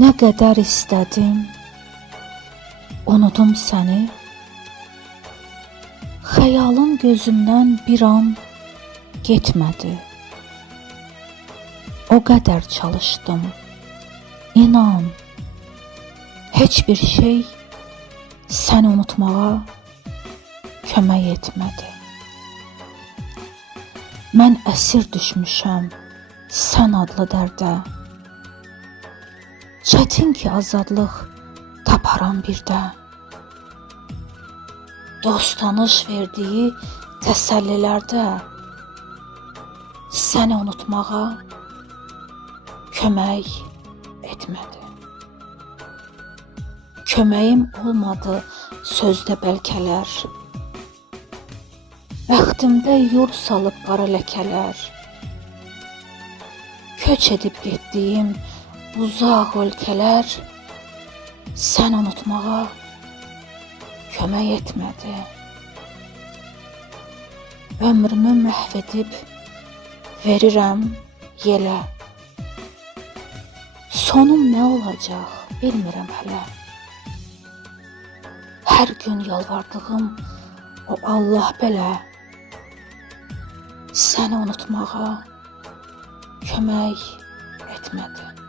Nə qədər istədim, unudum səni. Xəyalın gözümdən bir an getmədi. O qədər çalışdım, inan, heç bir şey səni unutmağa kömək etmədi. Mən əsir düşmüşəm sən adlı dərdə. Çətin ki azadlıq taparam birdə. Dost tanış verdiyi təsəllilərdə səni unutmağa kömək etmədi. Köməyim olmadı sözdə bəlkələr. Bəxtimdə yur salıb qara ləkələr. Köç edib getdiyim uzaq ölkələr sən unutmağa kömək etmədi. Ömrümü məhv edib verirəm yelə. Sonum nə olacaq bilmirəm hələ. Hər gün yalvardığım o Allah belə səni unutmağa kömək etmədi.